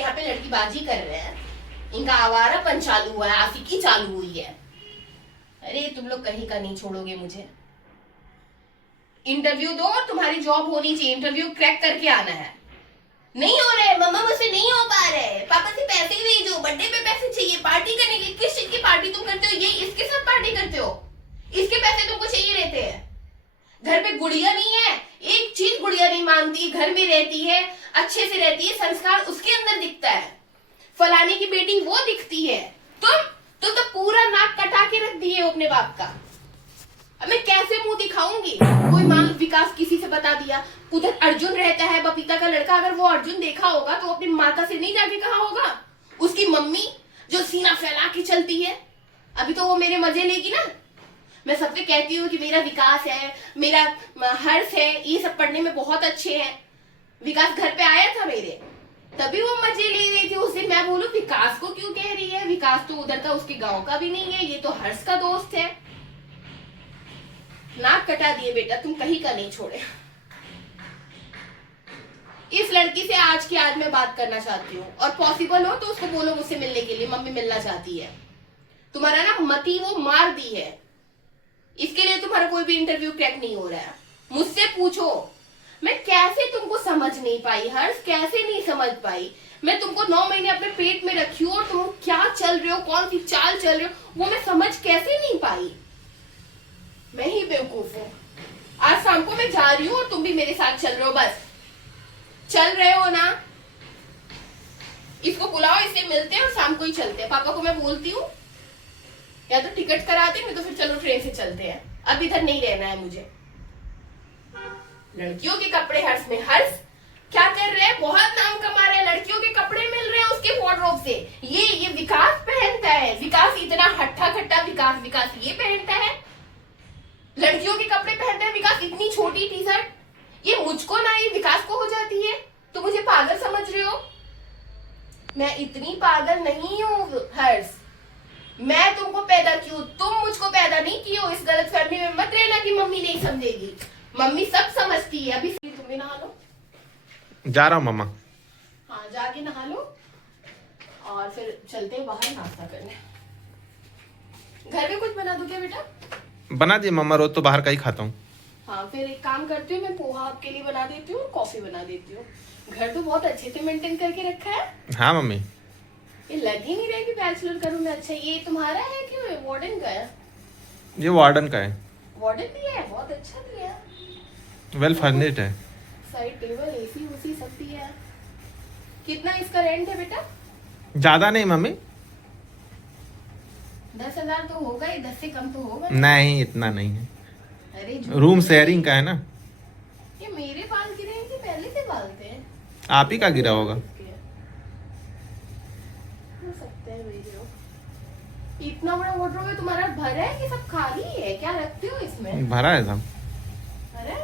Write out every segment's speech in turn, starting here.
यहाँ पे लड़कीबाजी कर रहे हैं, इनका आवारापन चालू हुआ है, आशिकी चालू हुई है। अरे तुम लोग कहीं का नहीं छोड़ोगे मुझे। इंटरव्यू दो और तुम्हारी जॉब होनी चाहिए, इंटरव्यू क्रैक करके आना है। नहीं हो रहे मम्मा, मुझसे नहीं हो पा रहे, पापा से पैसे भेजो, बर्थडे पे पैसे चाहिए, पार्टी करने के। किस चीज की पार्टी तुम करते हो? ये इसके साथ पार्टी करते हो, इसके पैसे तुमको चाहिए रहते हैं। घर पे गुड़िया नहीं है, एक चीज गुड़िया नहीं मानती, घर में रहती है, अच्छे से रहती है, संस्कार उसके अंदर दिखता है। फलाने की बेटी वो दिखती है, तुम तो पूरा नाक कटा के रख दिए हो अपने बाप का। अब मैं कैसे मुंह दिखाऊंगी? कोई मान विकास किसी से बता दिया, उधर अर्जुन रहता है, बबीता का लड़का, अगर वो अर्जुन देखा होगा तो अपनी माता से नहीं जाके कहा होगा? उसकी मम्मी जो सीना फैला के चलती है, अभी तो वो मेरे मजे लेगी ना। मैं सबसे कहती हूँ कि मेरा विकास है, मेरा हर्ष है, ये सब पढ़ने में बहुत अच्छे हैं। विकास घर पे आया था मेरे, तभी वो मजे ले रही थी। उस दिन मैं बोलूं विकास को क्यों कह रही है? विकास तो उधर का, उसके गांव का भी नहीं है, ये तो हर्ष का दोस्त है। नाक कटा दिए बेटा, तुम कहीं का नहीं छोड़े। इस लड़की से आज की आज मैं बात करना चाहती हूँ, और पॉसिबल हो तो उसको बोलो मुझसे मिलने के लिए, मम्मी मिलना चाहती है। तुम्हारा ना मती वो मार दी है, इसके लिए तुम्हारा कोई भी इंटरव्यू क्रैक नहीं हो रहा है। मुझसे पूछो, मैं कैसे तुमको समझ नहीं पाई हर्ष, कैसे नहीं समझ पाई? मैं तुमको 9 महीने अपने पेट में रखी हूँ और तुम क्या चल रहे हो, कौन सी चाल चल रहे हो, वो मैं समझ कैसे नहीं पाई? मैं ही बेवकूफ हूँ। आज शाम को मैं जा रही हूँ और तुम भी मेरे साथ चल रहे हो, बस चल रहे हो ना? इसको बुलाओ, इससे मिलते हैं और शाम को ही चलते हैं। पापा को मैं बोलती हूँ या तो टिकट कराते, नहीं तो फिर चलो ट्रेन से चलते हैं, अब इधर नहीं रहना है मुझे। लड़कियों के कपड़े हर्ष में, हर्ष क्या कर रहे हैं? बहुत नाम कमा रहे हैं, लड़कियों के कपड़े मिल रहे हैं उसके वार्डरोब से। ये विकास पहनता है, विकास इतना हट्टा खट्टा, विकास ये पहनता है, लड़कियों के कपड़े पहनता है विकास, इतनी छोटी टी शर्ट। ये मुझको ना, ये विकास को हो जाती है, तो मुझे पागल समझ रहे हो? मैं इतनी पागल नहीं हूँ हर्ष, मैं तुमको पैदा की हूँ, तुम मुझको पैदा नहीं की हो। इस गलतफहमी में मत रहना कि मम्मी नहीं समझेगी, मम्मी सब समझती है। अभी तुम भी नहा लो। जा रहा हूँ मम्मा। हाँ जाके नहा लो और फिर चलते हैं बाहर नाश्ता करने। घर में कुछ बना दो क्या बेटा? बना दिए मम्मा, रोज तो बाहर का ही खाता हूँ। हाँ फिर एक काम करती हूँ, मैं पोहा आपके लिए बना देती हूँ, कॉफी बना देती हूँ। घर तो बहुत अच्छे से मेंटेन करके रखा है। हाँ मम्मी। ये लग ही नहीं रहा कि बैचलर का रूम है। अच्छा ये तुम्हारा है कि वार्डन का है? ये वार्डन का है। वार्डन दिया है, बहुत अच्छा दिया है, वेल फर्निश्ड है। साइड टेबल, एसी उसी सब दिया है। कितना इसका रेंट है बेटा? ज्यादा नहीं मम्मी। 10,000 तो होगा ही, 10 से कम तो होगा नहीं, इतना नहीं है। अरे रूम शेयरिंग का है ना। ये मेरे बाल गिरे हैं कि पहले से बाल थे? आप ही का गिरा होगा। हो सकता है मेरे हो। इतना बड़ा वार्डरोब है तुम्हारा, भरा है कि सब खाली है? क्या रखते हो इसमें? भरा है सब। अरे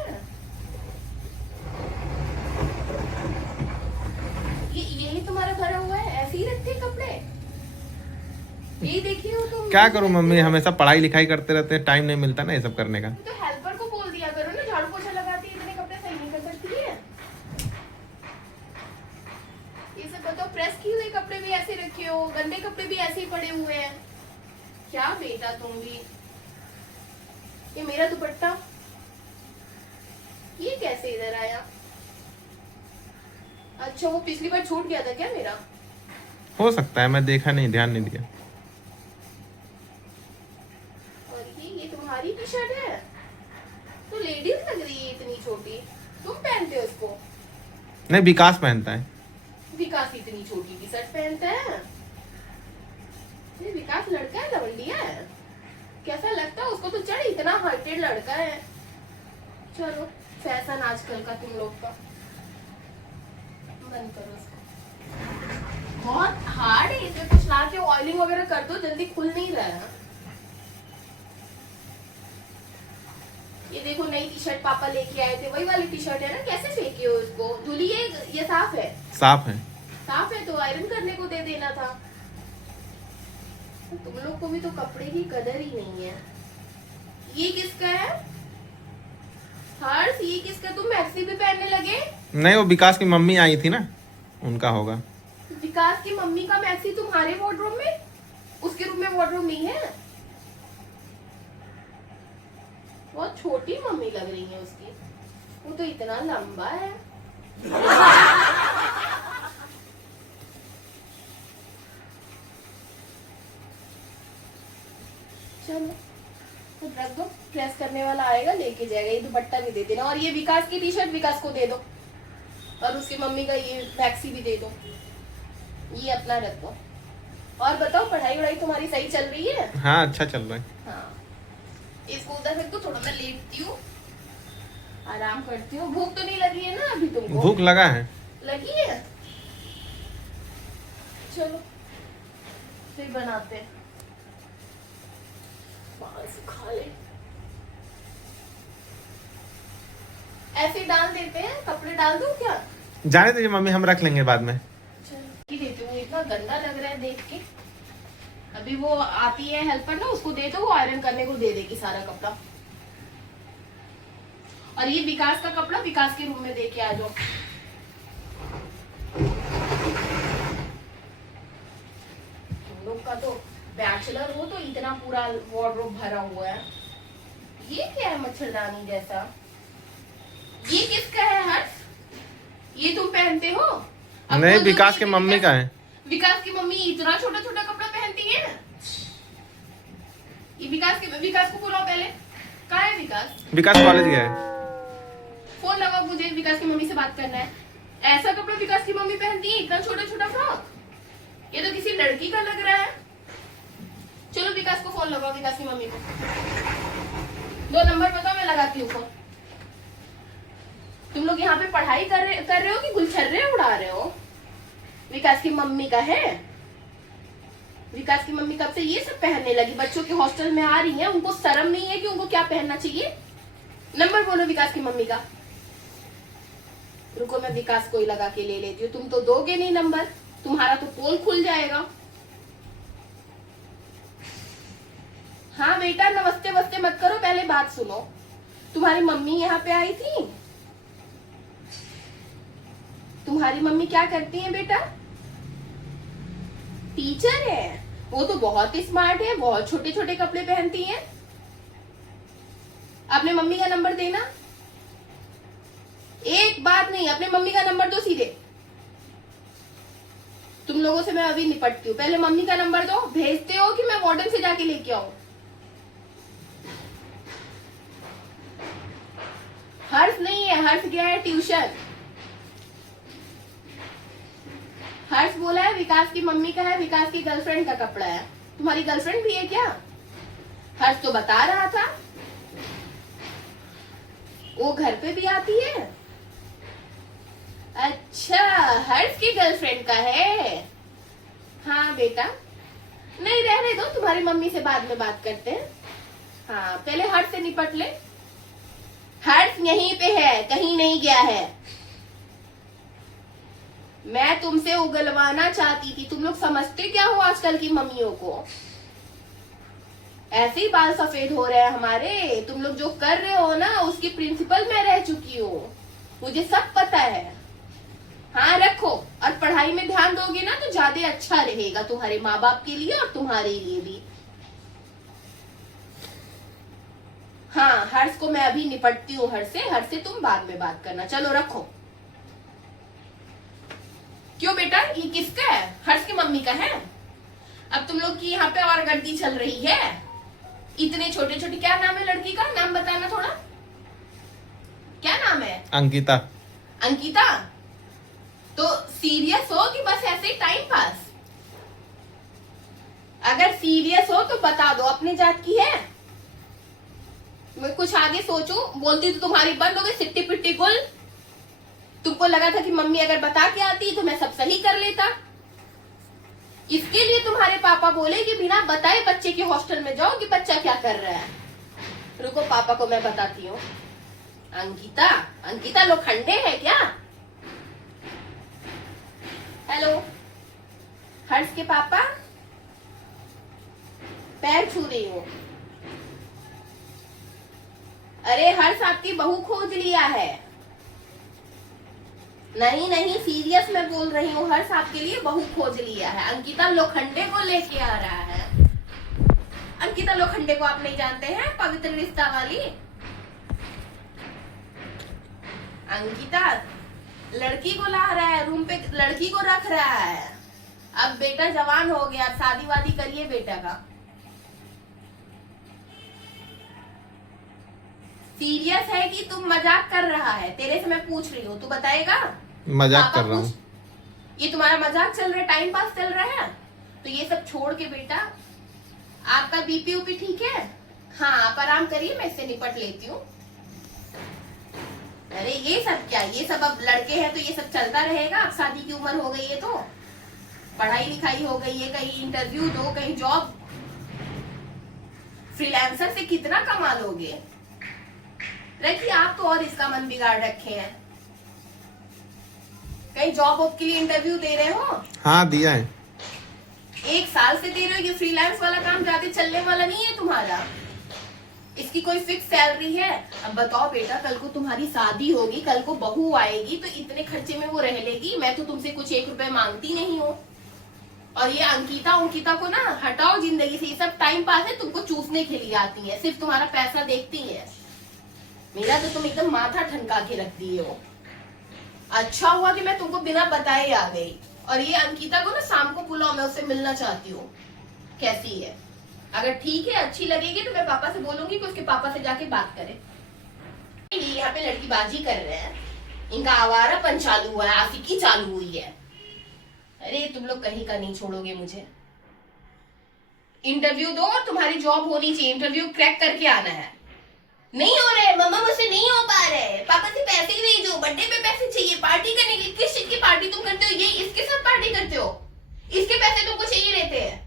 यही तुम्हारा भरा हुआ है? ऐसे ही रखते हैं कपड़े? ये देखिए हो तुम। क्या करूं मम्मी, हमेशा पढ़ाई लिखाई करते रहते हैं, टाइम नहीं मिलता ना ये सब करने का। तो हेल्पर को बोल दिया करो ना, झाड़ू पोछा लगाती है, इतने कपड़े सही नहीं कर सकती है? ये सब बताओ, प्रेस किए हुए कपड़े भी ऐसे रखे हो, गंदे कपड़े भी ऐसे ही पड़े हुए हैं। क्या बेटा तुम भी। ये मेरा दुपट्टा ये कैसे इधर आया? अच्छा वो पिछली बार छूट गया था क्या मेरा? हो सकता है, मैं देखा नहीं, ध्यान नहीं दिया। और ये तुम्हारी टी शर्ट है? तो लेडीज लग रही है इतनी छोटी, तुम पहनते हो इसको? नहीं, विकास पहनता है। विकास इतनी छोटी टी शर्ट पहनता है? ये विकास लड़का है लवंडिया है? कैसा लगता है उसको? तो चढ़, इतना हाइटेड लड़का है। चलो फैशन आजकल का तुम लोग का, बंद करो इसको। बहुत हार्ड है, इसमें कुछ ला के ऑयलिंग वगैरह कर दो, जल्दी खुल नहीं रहा है। ये देखो नई टी शर्ट पापा लेके आए थे, वही वाली टी शर्ट है ना? कैसे फेंके हो इसको? धुली है ये साफ है? साफ है। साफ है तो आयरन करने को दे देना था। तुम लोग को भी तो कपड़े की कदर ही नहीं है। ये किसका है हर्ष? ये किसका? तुम मैक्सी भी पहनने लगे? नहीं, वो विकास की मम्मी आई थी ना, उनका होगा। विकास की मम्मी का मैक्सी तुम्हारे वार्डरोब में, उसके रूम में वार्डरोब नहीं है। बहुत छोटी मम्मी लग रही है उसकी, वो तो इतना लंबा है। चलो तो रख दो, प्रेस करने वाला आएगा लेके जाएगा। ये दुपट्टा भी दे देना, और ये विकास की टी शर्ट विकास को दे दो, और उसकी मम्मी का ये मैक्सी भी दे दो। ये अपना रख दो। और बताओ, पढ़ाई वढ़ाई तुम्हारी सही चल रही है? हाँ अच्छा चल रहा है। हाँ, इसको उधर रख दो, थोड़ा मैं लेटती हूँ, आराम करती हूँ। भूख तो नहीं लगी है ना अभी तुमको? भूख लगा है। लगी है, चलो फिर बनाते हैं, बाहर से खा ले। ऐसे डाल देते हैं, कपड़े डाल दूं क्या? जाने दीजिए मम्मी, हम रख लेंगे बाद में। चलो देती हूँ, इतना गंदा लग रहा है देख के। अभी वो आती है हेल्पर ना, उसको दे दो, वो आयरन करने को दे देगी सारा कपड़ा। और ये विकास का कपड़ा विकास के रूम में दे के आ जाओ। तुम लोग का तो बैचलर हो तो इतना पूरा वार्डरोब भरा हुआ है। ये क्या है मच्छरदानी जैसा? ये किसका है हर्ष? ये तुम पहनते हो? अब नहीं, बोल दो विकास कि की मम्मी का है। विकास की मम्मी इतना छोटा छोटा कपड़ा पहनती है? ये विकास को बुलाओ पहले। कहाँ है विकास? विकास कॉलेज गया है। फोन लगाओ, मुझे विकास की मम्मी से बात करना है। ऐसा कपड़ा विकास की मम्मी पहनती है, इतना छोटा छोटा फ्रॉक? ये तो किसी लड़की का लग रहा है। चलो विकास को फोन लगाओ, विकास की मम्मी को। 2 नंबर बताओ, मैं लगाती हूँ फोन। तुम लोग यहाँ पे पढ़ाई कर रहे हो कि गुलछर्रे उड़ा रहे हो? विकास की मम्मी का है। विकास की मम्मी कब से ये सब पहनने लगी? बच्चों के हॉस्टल में आ रही है, उनको शर्म नहीं है कि उनको क्या पहनना चाहिए? नंबर बोलो विकास की मम्मी का। रुको, मैं विकास को ही लगा के ले लेती हूँ। तुम तो दोगे नहीं नंबर, तुम्हारा तो पोल खुल जाएगा। हाँ बेटा, नमस्ते वस्ते मत करो, पहले बात सुनो। तुम्हारी मम्मी यहाँ पे आई थी। तुम्हारी मम्मी क्या करती है बेटा? टीचर है। वो तो बहुत स्मार्ट है, बहुत छोटे छोटे कपड़े पहनती है। अपने मम्मी का नंबर देना। एक बात नहीं, अपने मम्मी का नंबर दो सीधे। तुम लोगों से मैं अभी निपटती हूँ, पहले मम्मी का नंबर दो। भेजते हो कि मैं वार्डन से जाके लेके आऊं? हर्ष नहीं है, हर्ष गया है ट्यूशन। हर्ष बोला है विकास की मम्मी का है, विकास की गर्लफ्रेंड का कपड़ा है। तुम्हारी गर्लफ्रेंड भी है क्या? हर्ष तो बता रहा था, वो घर पे भी आती है। अच्छा, हर्ष की गर्लफ्रेंड का है। हाँ बेटा, नहीं रहने दो, तुम्हारी मम्मी से बाद में बात करते हैं। हाँ, पहले हर्ष से निपट ले। हर्ष यहीं पे है, कहीं नहीं गया है। मैं तुमसे उगलवाना चाहती थी। तुम लोग समझते क्या हो आजकल की मम्मियों को? ऐसे ही बाल सफेद हो रहे हैं हमारे। तुम लोग जो कर रहे हो ना, उसकी प्रिंसिपल मैं रह चुकी हूँ, मुझे सब पता है। हाँ रखो, और पढ़ाई में ध्यान दोगे ना तो ज्यादा अच्छा रहेगा तुम्हारे माँ बाप के लिए और तुम्हारे लिए भी। हाँ, हर्ष को मैं अभी निपटती हूँ। हर्ष से तुम बाद में बात करना। चलो रखो। क्यों बेटा, ये किसका है? हर्ष की मम्मी का है। अब तुम लोग की यहाँ पे और गड्डी चल रही है। इतने छोटे छोटे, क्या नाम है लड़की का? नाम बताना थोड़ा, क्या नाम है? अंकिता। अंकिता? तो सीरियस हो कि बस ऐसे ही टाइम पास? अगर सीरियस हो तो बता दो, अपनी जात की है। मैं कुछ आगे सोचूं, बोलती तो तुम्हारी बंद हो गई सिट्टी पिट्टी गुल। तुमको लगा था कि मम्मी अगर बता के आती तो मैं सब सही कर लेता। इसके लिए तुम्हारे पापा बोले कि बिना बताए बच्चे के हॉस्टल में जाओ कि बच्चा क्या कर रहा है। रुको, पापा को मैं बताती हूँ। अंकिता, अंकिता लोखंडे है क्या? हेलो, हर्ष के पापा, पैर छू रही हूँ। अरे हर्ष आपकी बहू खोज लिया है। नहीं नहीं, सीरियस मैं बोल रही हूँ, हर्ष आपके लिए बहू खोज लिया है। अंकिता लोखंडे को लेके आ रहा है। अंकिता लोखंडे को आप नहीं जानते हैं, पवित्र रिश्ता वाली अंकिता। लड़की को ला रहा है रूम पे, लड़की को रख रहा है। अब बेटा जवान हो गया, अब शादी वादी करिए बेटा का। सीरियस है कि तुम मजाक कर रहा है? तेरे से मैं पूछ रही हूँ, तू बताएगा? मजाक कर रहा हूँ। ये तुम्हारा मजाक चल रहा है, टाइम पास चल रहा है? तो ये सब छोड़ के बेटा, आपका बीपी उपी ठीक है? हाँ आप आराम करिए, मैं इससे निपट लेती हूँ। अरे ये सब क्या, ये सब अब लड़के हैं तो ये सब चलता रहेगा। अब शादी की उम्र हो गई है तो पढ़ाई लिखाई हो गई है, कहीं इंटरव्यू दो, कहीं जॉब। फ्रीलांसर से कितना कमा लोगे? रखिए आप तो और इसका मन बिगाड़ रखे हैं। कहीं जॉब वॉब के लिए इंटरव्यू दे रहे हो? हाँ दिया है। 1 साल से दे रहे हो। ये फ्रीलांस वाला काम ज्यादा चलने वाला नहीं है तुम्हारा। इसकी कोई फिक्स सैलरी है? अब बताओ बेटा, कल को तुम्हारी शादी होगी, कल को बहू आएगी, तो इतने खर्चे में वो रह लेगी? मैं तो तुमसे कुछ 1 रुपए मांगती नहीं हूँ। और ये अंकिता को ना हटाओ जिंदगी से। ये सब टाइम पास है, तुमको चूसने के लिए आती है, सिर्फ तुम्हारा पैसा देखती है। मेरा तो तुम एकदम माथा ठनका के रख दिए हो। अच्छा हुआ कि मैं तुमको बिना बताए आ गई। और ये अंकिता को ना शाम को बुलाओ, मैं उससे मिलना चाहती हूँ। कैसी है? अगर ठीक है, अच्छी लगेगी तो मैं पापा से बोलूंगी कि उसके पापा से जाके बात करे। यहाँ पे लड़कीबाजी कर रहे हैं, इनका आवारापन चालू हुआ है, आशिकी चालू हुई है। अरे तुम लोग कहीं का नहीं छोड़ोगे मुझे। इंटरव्यू दो और तुम्हारी जॉब होनी चाहिए। इंटरव्यू क्रैक करके आना है। नहीं हो रहे मम्मा, मुझसे नहीं हो पा रहे। पापा से पैसे भेजो, बर्थडे पे पैसे चाहिए, पार्टी करने के लिए। किस चीज की पार्टी तुम करते हो? ये इसके साथ पार्टी करते हो? इसके पैसे तुमको चाहिए रहते हैं।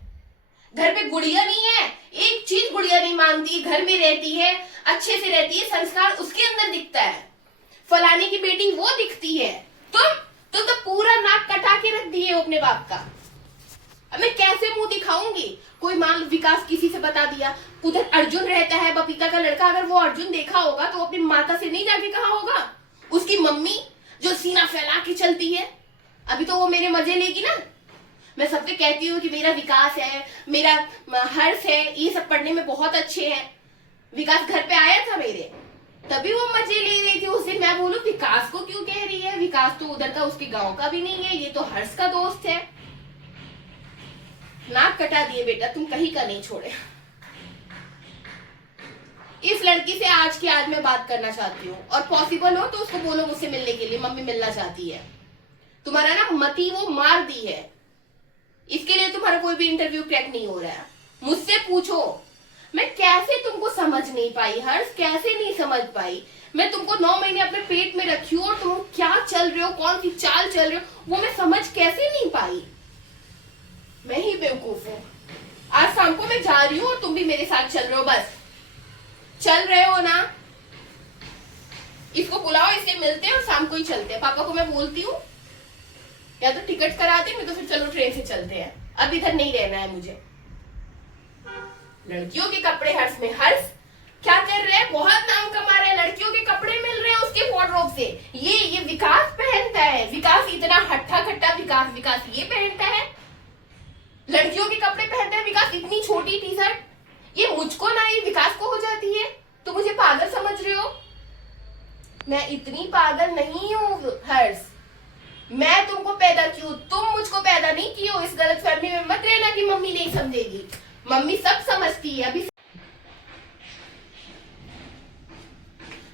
घर पे गुड़िया नहीं है, एक चीज गुड़िया नहीं मांगती, घर में रहती है, अच्छे से रहती है, संस्कार उसके अंदर दिखता है। फलाने की बेटी वो दिखती है। तुम तो पूरा नाक कटा के रख दिए हो अपने बाप का। अब मैं कैसे मुंह दिखाऊंगी? कोई मान विकास किसी से बता दिया, उधर अर्जुन रहता है, बबीता का लड़का, अगर वो अर्जुन देखा होगा तो अपनी माता से नहीं जाके कहा होगा? उसकी मम्मी जो सीना फैला के चलती है, अभी तो वो मेरे मजे लेगी ना। मैं सबसे कहती हूँ कि मेरा विकास है, मेरा हर्ष है, ये सब पढ़ने में बहुत अच्छे हैं। विकास घर पे आया था मेरे, तभी वो मजे ले रही थी। उस दिन मैं बोलूं विकास को क्यों कह रही है? विकास तो उधर का, उसके गांव का भी नहीं है, ये तो हर्ष का दोस्त है। नाक कटा दिए बेटा, तुम कहीं का नहीं छोड़े। इस लड़की से आज की आज मैं बात करना चाहती हूँ, और पॉसिबल हो तो उसको बोलो मुझसे मिलने के लिए, मम्मी मिलना चाहती है। तुम्हारा ना मती वो मार दी है, इसके लिए तुम्हारा कोई भी इंटरव्यू क्रैक नहीं हो रहा है। मुझसे पूछो, मैं कैसे तुमको समझ नहीं पाई हर्ष, कैसे नहीं समझ पाई? मैं तुमको 9 महीने अपने पेट में रखी हूँ और तुम क्या चल रहे हो, कौन सी चाल चल रहे हो, वो मैं समझ कैसे नहीं पाई? मैं ही बेवकूफ हूँ। आज शाम को मैं जा रही हूँ और तुम भी मेरे साथ चल रहे हो। बस चल रहे हो ना? इसको बुलाओ, इससे मिलते हैं और शाम को ही चलते हैं। पापा को मैं बोलती हूँ या तो टिकट करा दे, नहीं तो फिर चलो ट्रेन से चलते हैं। अब इधर नहीं रहना है मुझे। लड़कियों के कपड़े हर्ष में। हर्ष क्या कर रहे हैं? बहुत नाम कमा रहे हैं, लड़कियों के कपड़े मिल रहे हैं उसके वार्डरोब से। ये विकास पहनता है, विकास इतना हट्टा खट्टा, विकास ये पहनता है, लड़कियों के कपड़े पहनता है विकास, इतनी छोटी टी शर्ट। ये मुझको ना, ये विकास को हो जाती है तो मुझे पागल समझ रहे हो? मैं इतनी पागल नहीं हूँ हर्ष। मैं तुमको पैदा की हूँ, तुम मुझको पैदा नहीं की हो। इस गलतफहमी में मत रहना कि मम्मी नहीं समझेगी। मम्मी सब समझती है। अभी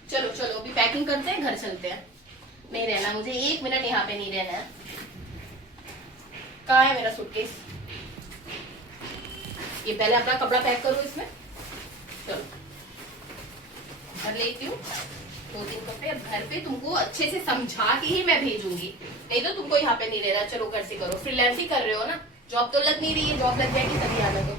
चलो चलो अभी पैकिंग करते हैं, घर चलते हैं। नहीं रहना मुझे, 1 मिनट यहाँ पे नहीं रहना है। कहाँ है मेरा सूटकेस? ये पहले अपना कपड़ा पैक करो इसमें। चलो घर लेती हूँ 2-3 कपड़े। घर पे तुमको अच्छे से समझा के ही मैं भेजूंगी, नहीं तो तुमको यहाँ पे नहीं रहना। चलो घर से करो, फ्रीलांस ही कर रहे हो ना, जॉब तो लग नहीं रही है। जॉब लग जाएगी तभी आना। तो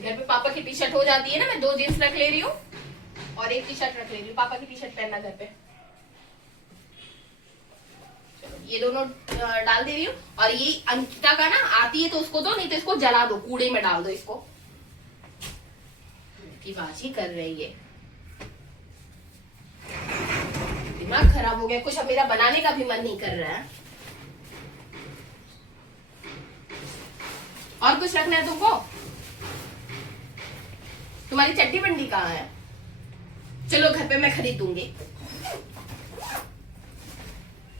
घर पे पापा की टी शर्ट हो जाती है ना, मैं 2 जींस रख ले रही हूँ और 1 टी शर्ट रख ले रही हूँ। पापा की टी शर्ट पहनना घर पे। चलो ये दोनों डाल दे रही हूँ। और ये अंकिता का ना, आती है तो उसको दो, नहीं तो इसको जला दो, कूड़े में डाल दो इसको। बाजी कर रही है। खराब हो गया, कुछ अब मेरा बनाने का भी मन नहीं कर रहा है। और कुछ रखना है तुमको? तुम्हारी चड्डी बंडी कहाँ है? चलो घर पे मैं खरीद दूंगी।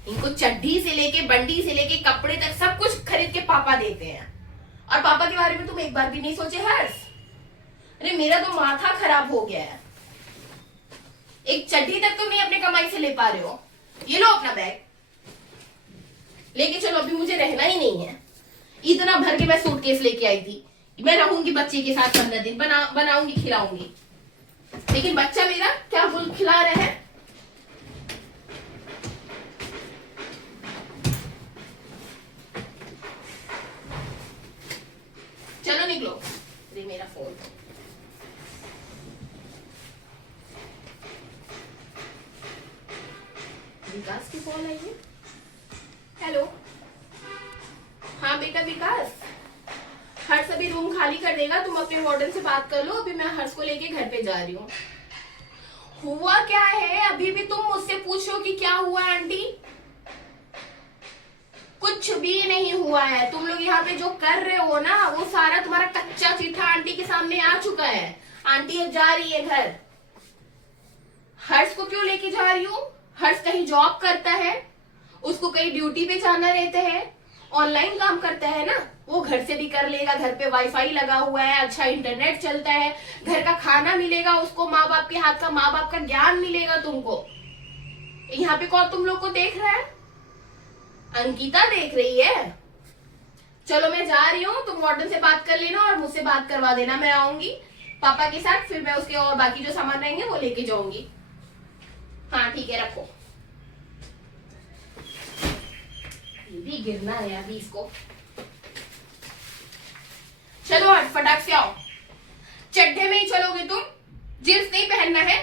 इनको चड्डी से लेके बंडी से लेके कपड़े तक सब कुछ खरीद के पापा देते हैं। और पापा के बारे में तुम एक बार भी नहीं सोचे हर्ष? अरे मेरा तो माथा खराब हो गया है। एक चड्डी तक तो नहीं अपने कमाई से ले पा रहे हो। ये लो अपना बैग लेके चलो, अभी मुझे रहना ही नहीं है। इतना भर के मैं सूटकेस लेके आई थी। मैं रहूंगी बच्चे के साथ 15 दिन, बनाऊंगी खिलाऊंगी, लेकिन बच्चा मेरा क्या गुल खिला रहा है। चलो निकलो। अरे मेरा फोन। विकास की कॉल आई है। हेलो, हाँ बेटा विकास, हर्ष अभी रूम खाली कर देगा, तुम अपने वार्डन से बात कर लो। अभी मैं हर्ष को लेके घर पे जा रही हूँ। हुआ क्या है? अभी भी तुम मुझसे पूछ रहे हो कि क्या हुआ आंटी? कुछ भी नहीं हुआ है। तुम लोग यहाँ पे जो कर रहे हो ना, वो सारा तुम्हारा कच्चा चिट्ठा आंटी के सामने आ चुका है। आंटी अब जा रही है घर। हर्ष को क्यों लेके जा रही हूँ? हर्ष कहीं जॉब करता है, उसको कहीं ड्यूटी पे जाना रहता है, ऑनलाइन काम करता है ना, वो घर से भी कर लेगा। घर पे वाईफाई लगा हुआ है, अच्छा इंटरनेट चलता है, घर का खाना मिलेगा उसको, माँ बाप के हाथ का, माँ बाप का ज्ञान मिलेगा तुमको। यहाँ पे कौन तुम लोग को देख रहा है? अंकिता देख रही है। चलो मैं जा रही हूँ, तुम वार्डन से बात कर लेना और मुझसे बात करवा देना। मैं आऊंगी पापा के साथ, फिर मैं उसके और बाकी जो सामान रहेंगे वो लेके जाऊंगी। हाँ ठीक है, रखो। ये भी गिरना है अभी इसको। चलो हट, फटाक से आओ। चड्ढे में ही चलोगे तुम? जींस नहीं पहनना है?